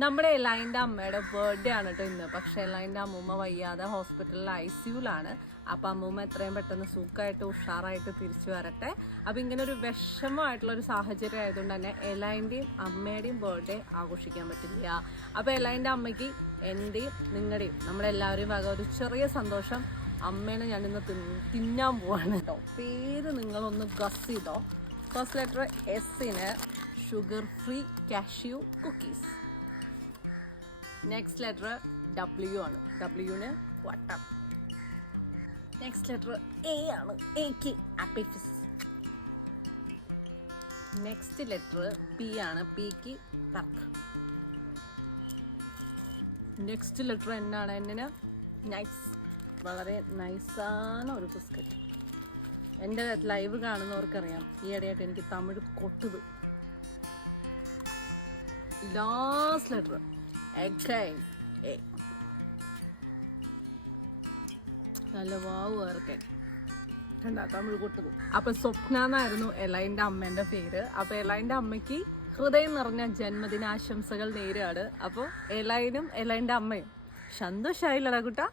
നമ്മുടെ എലൈൻ്റെ അമ്മയുടെ ബർത്ത്ഡേ ആണ് കേട്ടോ ഇന്ന്. പക്ഷെ എലൈൻ്റെ അമ്മൂമ്മ വയ്യാതെ ഹോസ്പിറ്റലിൽ ICUലാണ്. അപ്പം അമ്മൂമ്മ എത്രയും പെട്ടെന്ന് സുഖമായിട്ട് ഉഷാറായിട്ട് തിരിച്ചു വരട്ടെ. അപ്പം ഇങ്ങനെ ഒരു വിഷമമായിട്ടുള്ളൊരു സാഹചര്യം ആയതുകൊണ്ട് തന്നെ എലൈൻ്റെയും അമ്മയുടെയും ബർത്ത്ഡേ ആഘോഷിക്കാൻ പറ്റില്ല. അപ്പോൾ എലൈൻ്റെ അമ്മയ്ക്ക് എൻ്റെയും നിങ്ങളുടെയും നമ്മളെല്ലാവരെയും വക ഒരു ചെറിയ സന്തോഷം. അമ്മേനെ ഞാനിന്ന് തിന്നാൻ പോവാണ് കേട്ടോ. പേര് നിങ്ങളൊന്ന് ഗസ് ചെയ്തോ. ഫസ്റ്റ് ലെറ്റർ എസ്സിന് sugar free cashew cookies. Next letter W ആണ്. Wന് വട്ടം. നെക്സ്റ്റ് ലെറ്റർ A ആണ്. Aക്ക് apple fizz. Next letter P ആണ്. Pക്ക് പർക്ക്. നെക്സ്റ്റ് ലെറ്റർ N ആണ്. Nന് നൈസ്. വളരെ നൈസാണ് ഒരു ബിസ്ക്കറ്റ്. എൻ്റെ ലൈവ് കാണുന്നവർക്കറിയാം ഈയിടെയായിട്ട് എനിക്ക് തമിഴ് കൊട്ടുത്. Last letter A. നല്ല വാവ് വേർക്കാൻ കണ്ടാ തമിഴ് കൊട്ടുത്. അപ്പൊ സ്വപ്ന എന്നായിരുന്നു എലൈൻ്റെ അമ്മേൻ്റെ പേര്. അപ്പൊ എലൈൻ്റെ അമ്മയ്ക്ക് ഹൃദയം നിറഞ്ഞ ജന്മദിനാശംസകൾ നേരാണ്. അപ്പോൾ എലൈനും എലൈൻ്റെ അമ്മയും സന്തോഷമായില്ലടാ കുട്ടാ.